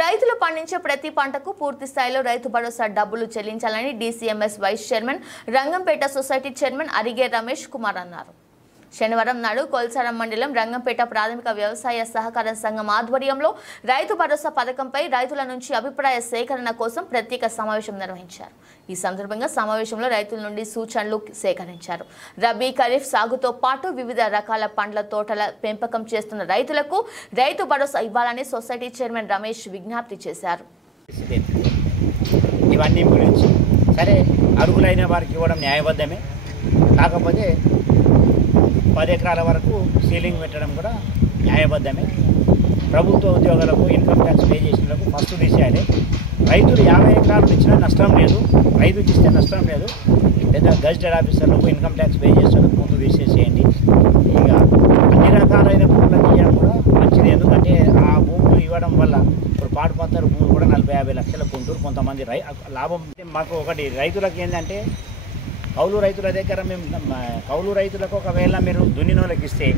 రైతులు పండించే ప్రతి పంటకు పూర్తి స్థాయిలో రైతు భరోసా డబ్బులు చెల్లించాలని DCMS vice chairman Rangampet society chairman Arige Ramesh Kumar అన్నారు. శనివారం నాడు కొల్సారం మండలం రంగంపేట ప్రాథమిక వ్యవసాయ సహకార సంఘం ఆధ్వర్యంలో రైతు భరోసా పథకంపై రైతుల నుంచి అభిప్రాయ సేకరణ కోసం ప్రత్యేక సమావేశం నిర్వహించారు. ఈ సందర్భంగా సమావేశంలో రైతుల నుండి సూచనలు సేకరించారు. రబీ ఖరీఫ్ సాగుతో పాటు వివిధ రకాల పండ్ల తోటల పెంపకం చేస్తున్న రైతులకు రైతు భరోసా ఇవ్వాలని సొసైటీ చైర్మన్ రమేష్ విజ్ఞప్తి చేశారు. ఇవన్నీ గురించి సరే అర్హులైన వారికి ఇవ్వడం న్యాయబద్ధమే, కాకపోతే 10 ఎకరాల వరకు సీలింగ్ పెట్టడం కూడా న్యాయబద్ధమే. ప్రభుత్వ ఉద్యోగులకు ఇన్కమ్ ట్యాక్స్ పే చేసినందుకు ఫస్ట్ తీసేయాలి. రైతులు 50 ఎకరాలు ఇచ్చినా నష్టం లేదు, రైతుకి ఇస్తే నష్టం లేదు. లేదా గజిటెడ్ ఆఫీసర్లకు ఇన్కమ్ ట్యాక్స్ పే చేసేందుకు ముందు తీసేసేయండి. ఇక అన్ని రకాలైన భూములకు ఇవ్వడం కూడా మంచిది, ఎందుకంటే ఆ భూములు ఇవ్వడం వల్ల ఇప్పుడు పాటుపత్తారు భూములు కూడా 40-50 లక్షలకు ఉంటూ కొంతమంది లాభం. మాకు ఒకటి రైతులకు ఏంటంటే కౌలు రైతుల దగ్గర మేము కౌలు రైతులకు ఒకవేళ మీరు దున్నినోళ్ళకి ఇస్తే,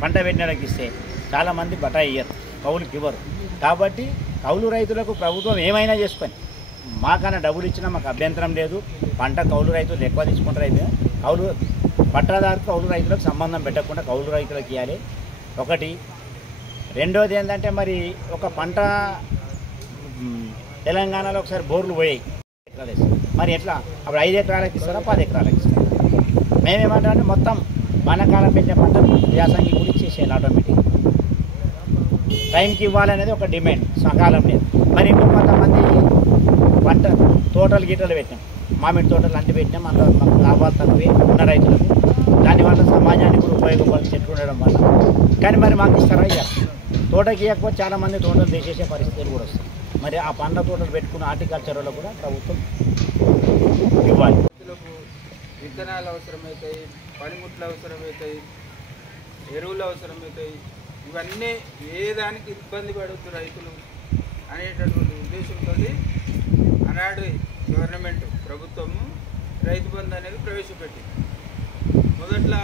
పంట పెట్టినోళ్ళకి ఇస్తే చాలామంది బటాయి ఇయ్యరు, కౌలుకి ఇవ్వరు. కాబట్టి కౌలు రైతులకు ప్రభుత్వం ఏమైనా చేసుకొని మాకన్నా డబ్బులు ఇచ్చినా మాకు అభ్యంతరం లేదు. పంట కౌలు రైతులు ఎక్కువ తీసుకుంటారు, అయితే కౌలు పట్టాదారు కౌలు రైతులకు సంబంధం పెట్టకుండా కౌలు రైతులకు ఇవ్వాలి ఒకటి. రెండోది ఏంటంటే మరి ఒక పంట తెలంగాణలో ఒకసారి బోర్లు పోయాయి, మరి ఎట్లా అప్పుడు 5 ఎకరాలకు ఇస్తారా 10 ఎకరాలకు ఇస్తారా? మేమేమంటామంటే మొత్తం వానాకాలం పెట్టే పంట వ్యాసంగి కూడా ఇచ్చేసేయాలి ఆటోమేటిక్. టైంకి ఇవ్వాలనేది ఒక డిమాండ్, సకాలం లేదు. మరి ఇంకో కొంతమంది పంట తోటలు గీటలు పెట్టినాం, మామిడి తోటలు అంటి పెట్టినాం, అందులో మాకు లాభాలు తక్కువే ఉన్న రైతులకు. దానివల్ల సమాజానికి కూడా ఉపయోగపడి చెట్లు ఉండడం వల్ల. కానీ మరి మాకు ఇస్తారా? ఇయ్యాలి. తోటకి ఇవ్వకపోతే చాలామంది తోటలు తీసేసే పరిస్థితులు కూడా వస్తాయి. మరి ఆ పండ్ల తోటలు పెట్టుకున్న హార్టికల్చర్లో కూడా ప్రభుత్వం ఇవ్వాలి. విత్తనాలు అవసరమవుతాయి, పనిముట్లు అవసరమవుతాయి, ఎరువులు అవసరమవుతాయి. ఇవన్నీ ఏ దానికి ఇబ్బంది పడవద్దు రైతులు అనేటటువంటి ఉద్దేశంతో ఆనాడు గవర్నమెంట్ ప్రభుత్వము రైతు బంధు అనేది ప్రవేశపెట్టింది. మొదట్లో